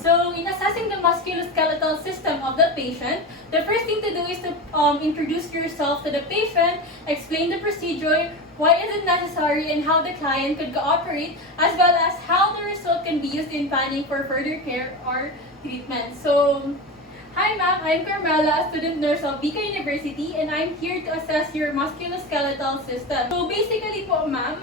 So, in assessing the musculoskeletal system of the patient, the first thing to do is to introduce yourself to the patient, explain the procedure, why is it necessary, and how the client could cooperate, as well as how the result can be used in planning for further care or treatment. So, hi ma'am, I'm Carmela, a student nurse of Bika University, and I'm here to assess your musculoskeletal system. So basically po ma'am,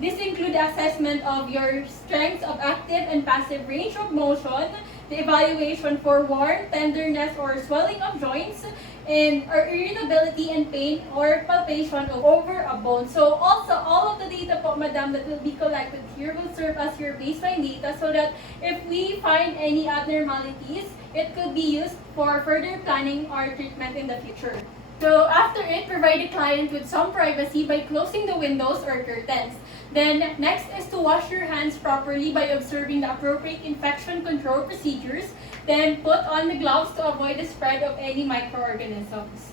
this include assessment of your strengths of active and passive range of motion, the evaluation for warmth, tenderness, or swelling of joints, and or irritability and pain or palpation over a bone. So also, all of the data po, madam, that will be collected here will serve as your baseline data so that if we find any abnormalities, it could be used for further planning or treatment in the future. So after it, provide the client with some privacy by closing the windows or curtains. Then next is to wash your hands properly by observing the appropriate infection control procedures. Then put on the gloves to avoid the spread of any microorganisms.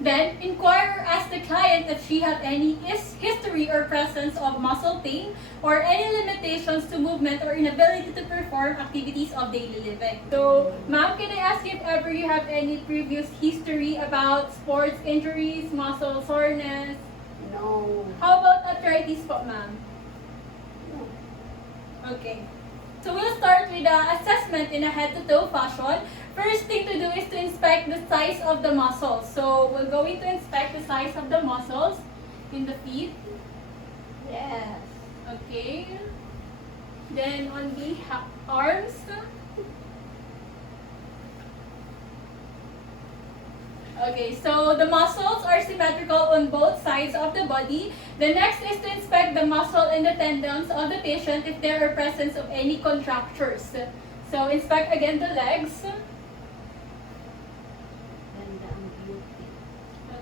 Then, inquire or ask the client if she has any history or presence of muscle pain or any limitations to movement or inability to perform activities of daily living. So, ma'am, can I ask if ever you have any previous history about sports injuries, muscle soreness? No. How about arthritis po, ma'am? No. Okay. So, we'll start with the assessment in a head-to-toe fashion. First thing to do is to inspect the size of the muscles. So, we're going to inspect the size of the muscles in the feet. Yes. Okay. Then on the arms. Okay, so the muscles are symmetrical on both sides of the body. The next is to inspect the muscle and the tendons of the patient if there are presence of any contractures. So, inspect again the legs.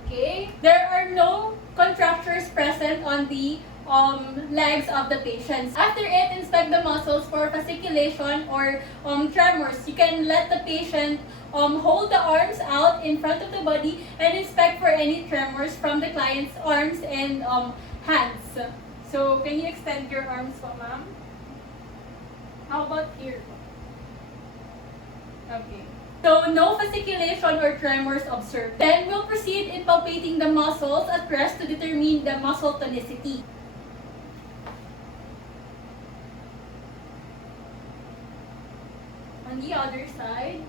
Okay, there are no contractures present on the legs of the patients. After it, inspect the muscles for fasciculation or tremors. You can let the patient hold the arms out in front of the body and inspect for any tremors from the client's arms and hands. So, can you extend your arms po, ma'am? How about here? Okay. So, no fasciculation or tremors observed. Then, we'll proceed in palpating the muscles at rest to determine the muscle tonicity. On the other side.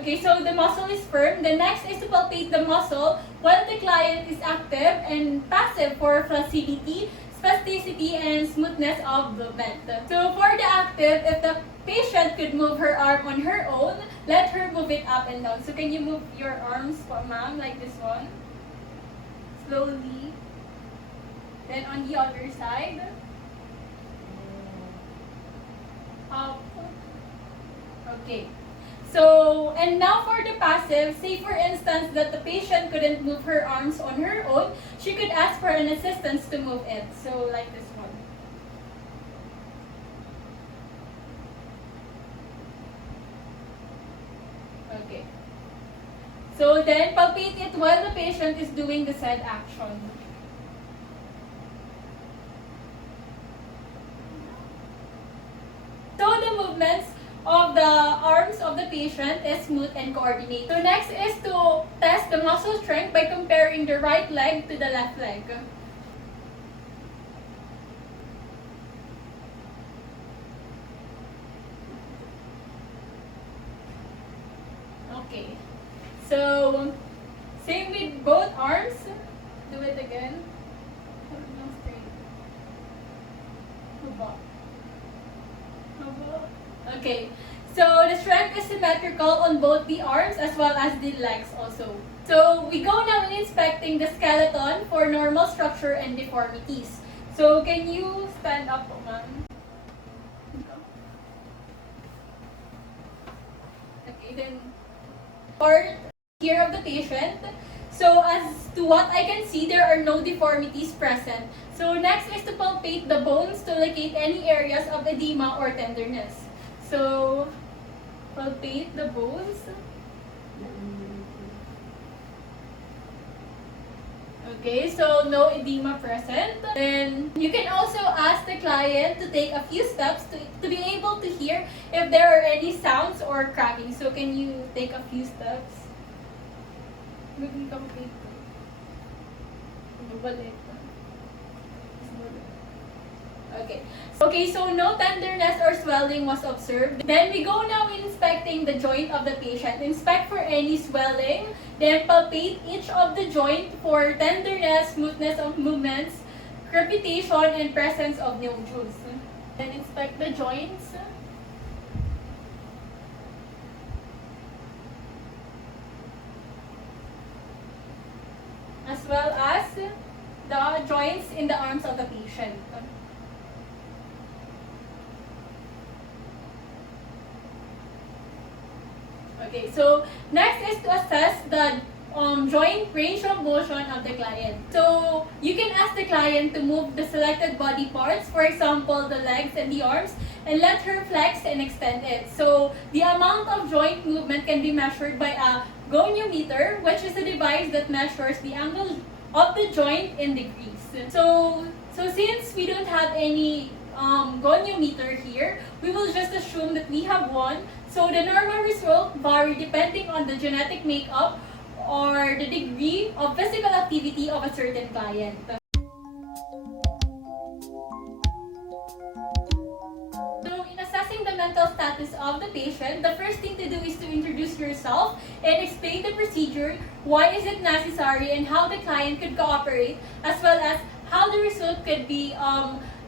Okay, so the muscle is firm. The next is to palpate the muscle while the client is active and passive for flaccidity, spasticity, and smoothness of movement. So for the active, if the patient could move her arm on her own, let her move it up and down. So can you move your arms, ma'am, like this one? Slowly. Then on the other side. Up. Okay. So, and now for the passive, say for instance that the patient couldn't move her arms on her own, she could ask for an assistance to move it. So, like this one. Okay. So, then palpate it while the patient is doing the said action. So, the movements of the arms of the patient is smooth and coordinated. So next is to test the muscle strength by comparing the right leg to the left leg. Okay. So same with both arms. Do it again. Okay, so the strength is symmetrical on both the arms as well as the legs also. So we go now in inspecting the skeleton for normal structure and deformities. So can you stand up, ma'am? Okay. Okay, then part here of the patient. So as to what I can see, there are no deformities present. So next is to palpate the bones to locate any areas of edema or tenderness. So palpate the bones. Okay, so no edema present. Then you can also ask the client to take a few steps to be able to hear if there are any sounds or cracking. So can you take a few steps? Okay. Okay, so no tenderness or swelling was observed. Then we go now inspecting the joint of the patient. Inspect for any swelling. Then palpate each of the joint for tenderness, smoothness of movements, crepitation, and presence of nodules. Then inspect the joints. As well as the joints in the arms of the patient. Okay, so next is to assess the joint range of motion of the client. So you can ask the client to move the selected body parts, for example, the legs and the arms, and let her flex and extend it. So the amount of joint movement can be measured by a goniometer, which is a device that measures the angle of the joint in degrees. So since we don't have any goniometer here, we will just assume that we have one. So the normal result vary depending on the genetic makeup or the degree of physical activity of a certain client. So in assessing the mental status of the patient, the first thing to do is to introduce yourself and explain the procedure, why is it necessary, and how the client could cooperate, as well as how the result could be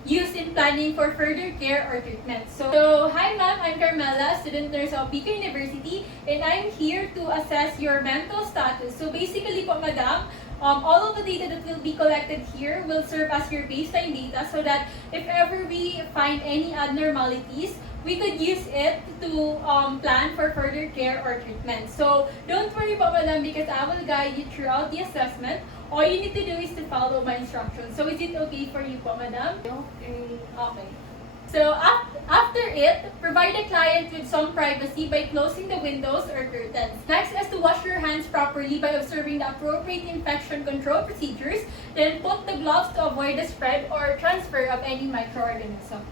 used in planning for further care or treatment. So hi ma'am, I'm Carmela, student nurse of Beacon University, and I'm here to assess your mental status. So basically po madam, all of the data that will be collected here will serve as your baseline data so that if ever we find any abnormalities, we could use it to plan for further care or treatment. So don't worry po madam, because I will guide you throughout the assessment. All you need to do is to follow my instructions. So is it okay for you po madam? Okay. Okay. So after it, provide the client with some privacy by closing the windows or curtains. Next is to wash your hands properly by observing the appropriate infection control procedures. Then put the gloves to avoid the spread or transfer of any microorganisms.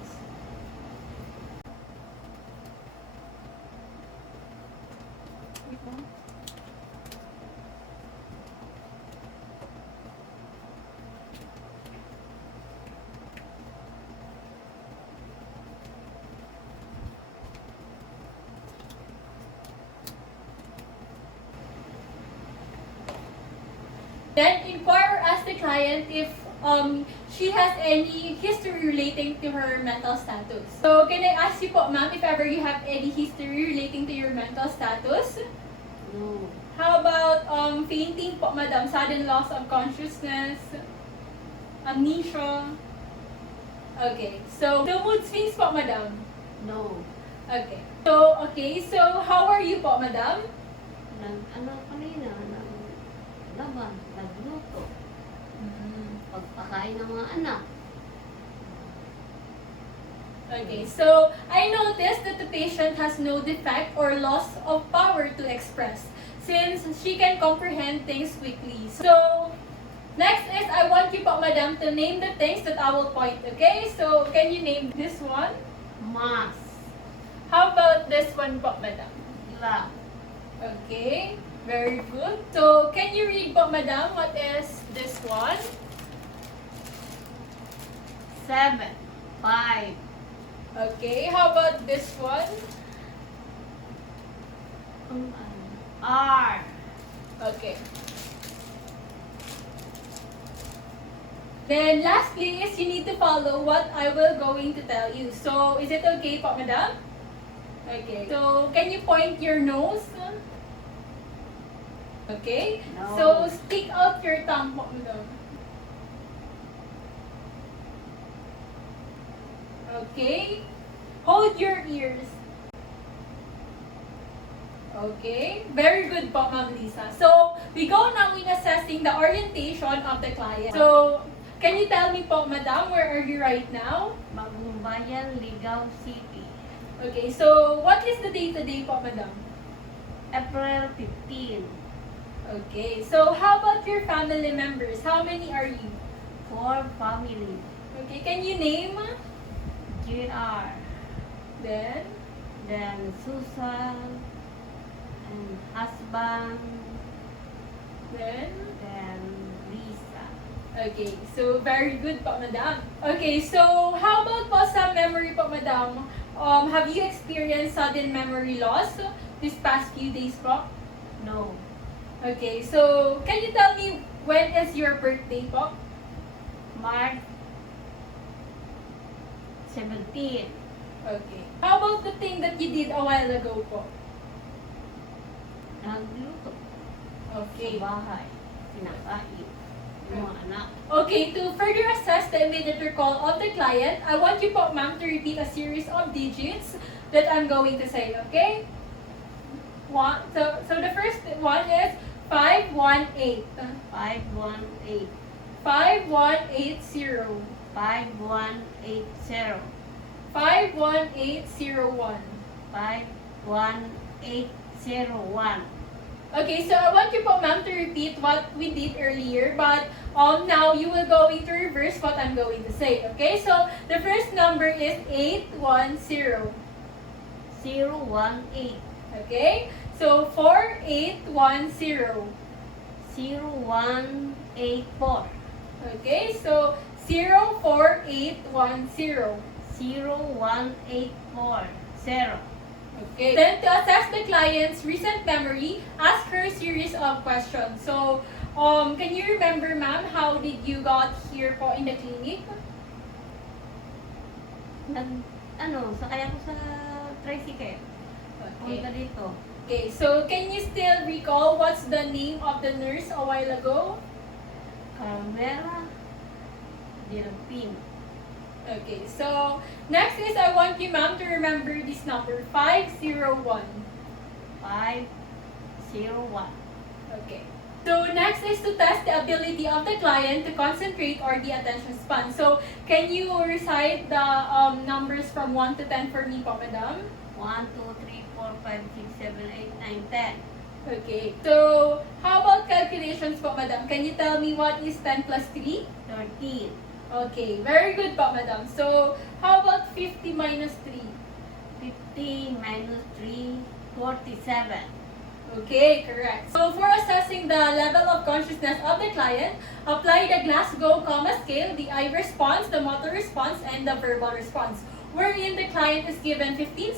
Then inquire or ask the client if she has any history relating to her mental status. So can I ask you po ma'am if ever you have any history relating to your mental status? No. How about fainting po madam, sudden loss of consciousness, amnesia? Okay, so no mood swings po madam? No. Okay. So how are you po madam? Kanina, laban, nagluto. Pagpakain ng mga anak. Okay, so I noticed that the patient has no defect or loss of power to express since she can comprehend things quickly. So next is I want you po madam to name the things that I will point, okay? So can you name this one? Mas. How about this one po madam? Ila. Okay, very good. So can you read po madam what is this one? 7. 5. Okay, how about this one? R. Okay. Then lastly is you need to follow what I will going to tell you. So is it okay po madam? Okay. So can you point your nose? Okay. No. So stick out your tongue po madam. Okay. Hold your ears. Okay, very good po, Ma'am Lisa. So, we go now in assessing the orientation of the client. So, can you tell me po, Madam, where are you right now? Bagong Bayan, Ligaw City. Okay, so what is the day-to-day po, Madam? April 15. Okay, so how about your family members? How many are you? 4 family. Okay, can you name? JR. Then, Susan. And husband. then, Lisa. okay, so very good po, Madam. Okay, so how about po sa memory po, Madam? Have you experienced sudden memory loss this past few days po? No. Okay, so can you tell me when is your birthday po? March 17. Okay. How about the thing that you did a while ago po? Nagluto. Okay. Sa bahay. Sinakain. Yung mga anak. Okay, to further assess the immediate recall of the client, I want you po, ma'am, to repeat a series of digits that I'm going to say, okay? So the first one is 518. 518. 5180. 5180. 51801. 51801. Okay, so I want you po, ma'am, to repeat what we did earlier, but now you will going to reverse what I'm going to say, okay? So, the first number is 810, 018. okay? So, 4810, 0184. okay? So, 04810, 01840. okay? Then, to assess the client's recent memory, ask her a series of questions. So, can you remember, ma'am, how did you got here po in the clinic? Sakay ako sa tricycle. Punta Okay. dito. Okay, so can you still recall what's the name of the nurse a while ago? Carmela Delfino. Okay, so next is I want you, ma'am, to remember this number, 501. 501. Okay. So next is to test the ability of the client to concentrate or the attention span. So can you recite the numbers from 1 to 10 for me po, madam? 1, 2, 3, 4, 5, 6, 7, 8, 9, 10. Okay. So how about calculations po, madam? Can you tell me what is 10 plus 3? 13. Okay, very good po, madam. So how about 50 minus 3? 50 minus 3, 47. Okay, correct. So for assessing the level of consciousness of the client, apply the Glasgow Coma Scale, the eye response, the motor response, and the verbal response, wherein the client is given 15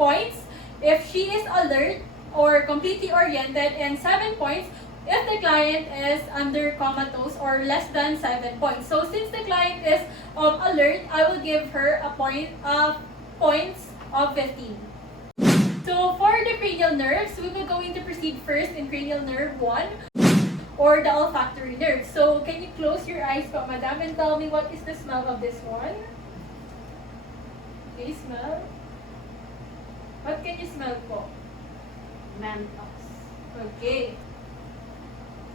points if she is alert or completely oriented, and 7 points if the client is under comatose or less than 7 points. So since the client is alert, I will give her a points of 15. So for the cranial nerves, we will going to proceed first in cranial nerve 1 or the olfactory nerve. So can you close your eyes po, madam, and tell me what is the smell of this one? Okay, smell. What can you smell po? Mentos. Okay.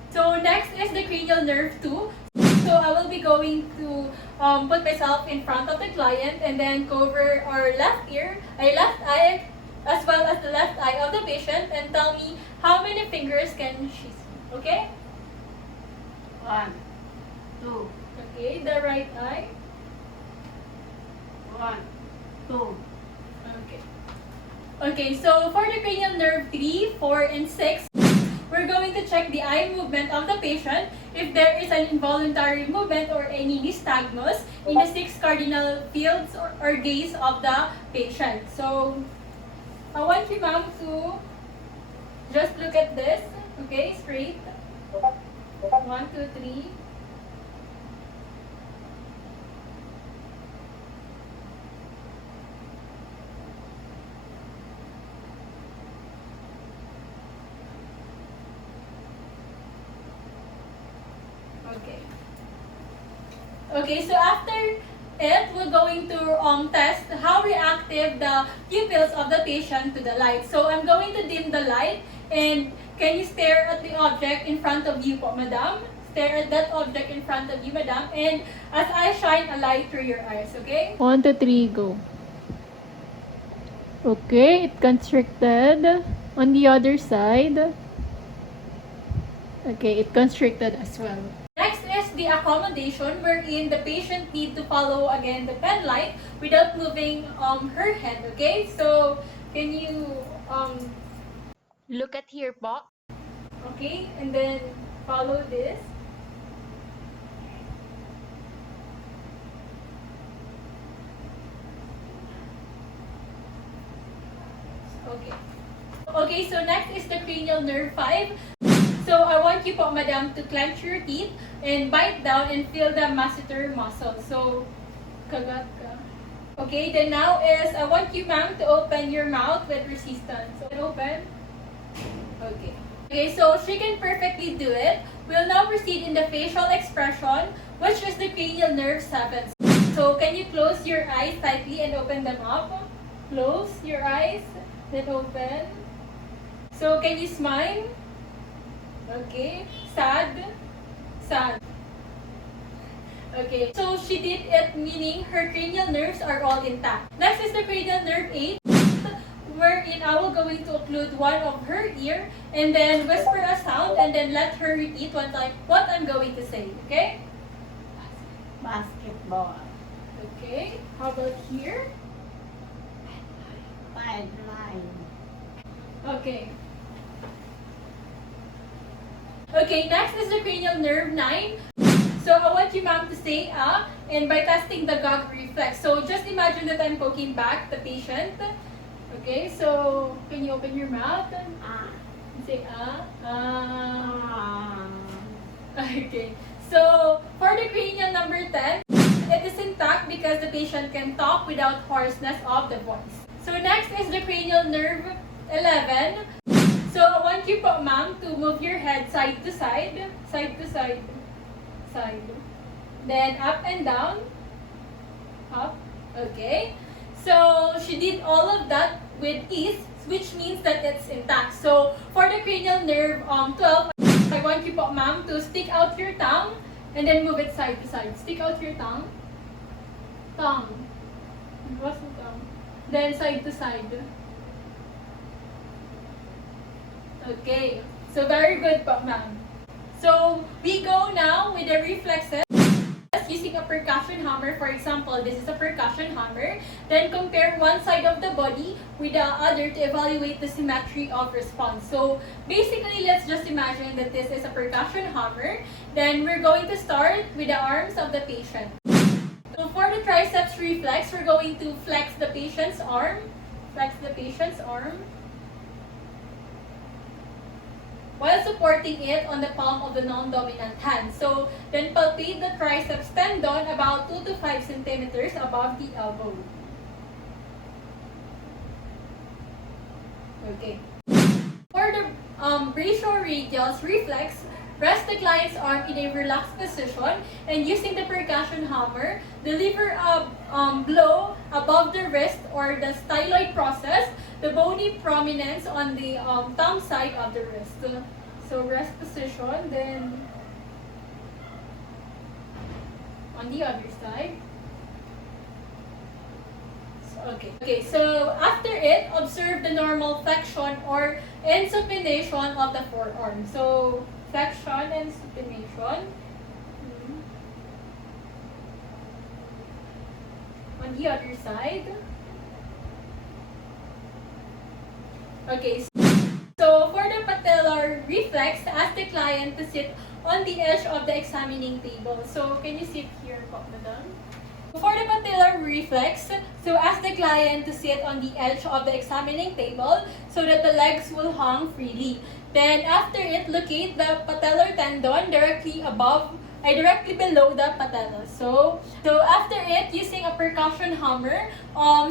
So next is the cranial nerve 2. So I will be going to put myself in front of the client and then cover our left eye, as well as the left eye of the patient, and tell me how many fingers can she see. Okay? 1, 2, Okay, the right eye. 1, 2. Okay. Okay, so for the cranial nerve 3, 4, and 6, we're going to check the eye movement of the patient if there is an involuntary movement or any nystagmus in the 6 cardinal fields or gaze of the patient. So, I want you, ma'am, to just look at this, okay, straight. 1, 2, 3. Okay. Okay, so after it, we're going to test how reactive the pupils of the patient to the light. So I'm going to dim the light, and can you stare at the object in front of you po, madam? Stare at that object in front of you, madam, and as I shine a light through your eyes, okay? 1, 2, 3, go. Okay, it constricted. On the other side. Okay, it constricted as well. Next is the accommodation, wherein the patient need to follow again the pen light without moving her head, okay? So, can you, Look at here po. okay, and then follow this. Okay. Okay, so next is the cranial nerve 5. So I want you po, madam, to clench your teeth and bite down and feel the masseter muscle. So, kagat ka. Okay, then now is, I want you, ma'am, to open your mouth with resistance. So, open. Okay. Okay, so she can perfectly do it. We'll now proceed in the facial expression, which is the cranial nerve 7. So, can you close your eyes tightly and open them up? Close your eyes, then open. So, can you smile? Okay. Sad. Sad. Okay. So, she did it, meaning her cranial nerves are all intact. Next is the cranial nerve 8, wherein I will going to occlude one of her ear and then whisper a sound and then let her repeat what I'm going to say. Okay? Basketball. Okay. How about here? Sideline. Okay. Okay, next is the cranial nerve 9. So I want you, ma'am, to say and by testing the gag reflex. So just imagine that I'm poking back the patient. Okay, so can you open your mouth? Say Okay. So for the cranial number 10, it is intact because the patient can talk without hoarseness of the voice. So next is the cranial nerve 11. So I want you po, ma'am, to move your head side to side, side to side, side. Then up and down, up. Okay. So she did all of that with ease, which means that it's intact. So for the cranial nerve 12, I want you po, ma'am, to stick out your tongue and then move it side to side. Stick out your tongue. Tongue. What's the tongue? Then side to side. Okay. So very good po, ma'am. So we go now with the reflexes using a percussion hammer. For example, this is a percussion hammer. Then compare one side of the body with the other to evaluate the symmetry of response. So basically, let's just imagine that this is a percussion hammer. Then we're going to start with the arms of the patient. So for the triceps reflex, we're going to flex the patient's arm. Flex the patient's arm, while supporting it on the palm of the non-dominant hand. So, then palpate the triceps tendon about 2 to 5 centimeters above the elbow. Okay. For the brachioradial reflex, rest the client's arm in a relaxed position and using the percussion hammer, deliver a blow above the wrist or the styloid process, the bony prominence on the thumb side of the wrist. So rest position, then on the other side. Okay, so after it, observe the normal flexion or insupination of the forearm. So flexion and supination. On the other side. Okay, so for the patellar reflex, ask the client to sit on the edge of the examining table. So can you sit here, madam? For the patellar reflex, so ask the client to sit on the edge of the examining table so that the legs will hang freely. Then after it, locate the patellar tendon directly below the patella. So after it, using a percussion hammer,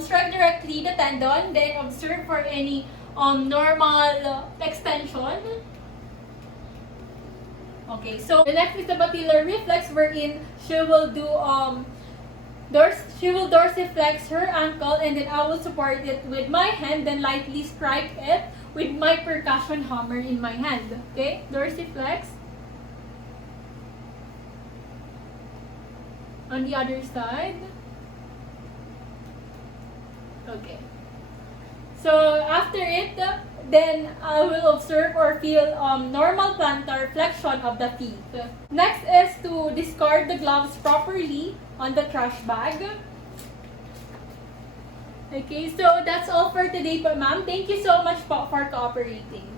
strike directly the tendon, then observe for any normal extension. Okay, so the next is the patellar reflex, wherein she will do She will dorsiflex her ankle, and then I will support it with my hand, then lightly strike it with my percussion hammer in my hand. Okay, dorsiflex. On the other side. Okay. So after it, then I will observe or feel normal plantar flexion of the feet. Next is to discard the gloves properly on the trash bag. Okay, so that's all for today po, ma'am. Thank you so much po for cooperating.